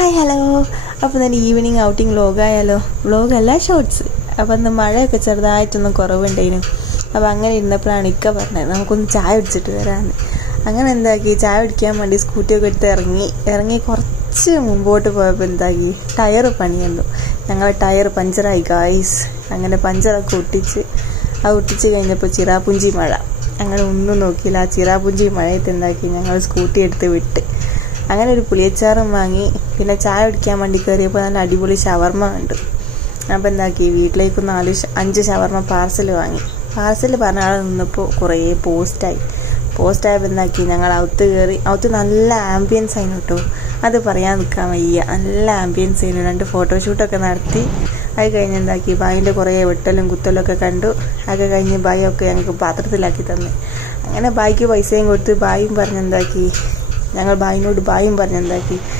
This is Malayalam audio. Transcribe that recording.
Hi hello. അപ്പോൾ തന്നെ ഈവനിങ് ഔട്ടിങ് വ്ളോഗായാലോ? വ്ളോഗല്ല, ഷോർട്സ്. അപ്പോൾ അന്ന് മഴയൊക്കെ ചെറുതായിട്ടൊന്നും കുറവുണ്ടായിരുന്നു. അപ്പോൾ അങ്ങനെ ഇരുന്നപ്പോഴാണ് ഇക്ക പറഞ്ഞത് നമുക്കൊന്ന് ചായ കുടിച്ചിട്ട് വരാമെന്ന്. അങ്ങനെ എന്താക്കി, ചായ കുടിക്കാൻ വേണ്ടി സ്കൂട്ടിയൊക്കെ എടുത്ത് ഇറങ്ങി കുറച്ച് മുമ്പോട്ട് പോയപ്പോൾ എന്താക്കി, ടയർ പണിയുന്നു. ഞങ്ങളെ ടയർ പഞ്ചറായി ഗായ്സ്. അങ്ങനെ പഞ്ചറൊക്കെ ഒട്ടിച്ച് കഴിഞ്ഞപ്പോൾ ചിറാപുഞ്ചി മഴ. അങ്ങനെ ഒന്നും നോക്കിയില്ല, ആ ചിറാപുഞ്ചി മഴയത്ത് എന്താക്കി, ഞങ്ങൾ സ്കൂട്ടി എടുത്ത് വിട്ട് അങ്ങനെ ഒരു പുളിയച്ചാറും വാങ്ങി. പിന്നെ ചായ കുടിക്കാൻ വേണ്ടി കയറിയപ്പോൾ നല്ല അടിപൊളി ഷവർമ്മ കണ്ടു. അപ്പോൾ എന്താക്കി, വീട്ടിലേക്ക് 5 ഷവർമ്മ പാർസൽ വാങ്ങി. പാർസൽ പറഞ്ഞ ആൾ നിന്നപ്പോൾ കുറേ പോസ്റ്റായപ്പോൾ എന്താക്കി, ഞങ്ങൾ അകത്ത് നല്ല ആംബിയൻസ് ആയിരുന്നു കേട്ടോ. അത് പറയാൻ നിൽക്കാൻ വയ്യ, നല്ല ആംബിയൻസ് ആയിരുന്നു. 2 ഫോട്ടോഷൂട്ടൊക്കെ നടത്തി. അത് കഴിഞ്ഞ് എന്താക്കി, ബായിൻ്റെ കുറേ വെട്ടലും കുത്തലും ഒക്കെ കണ്ടു. അതൊക്കെ കഴിഞ്ഞ് ബായൊക്കെ ഞങ്ങൾക്ക് പാത്രത്തിലാക്കി തന്നു. അങ്ങനെ ബായിക്ക് പൈസയും കൊടുത്ത് ഞങ്ങൾ ബായിനോട് ബായും പറഞ്ഞെന്താക്കി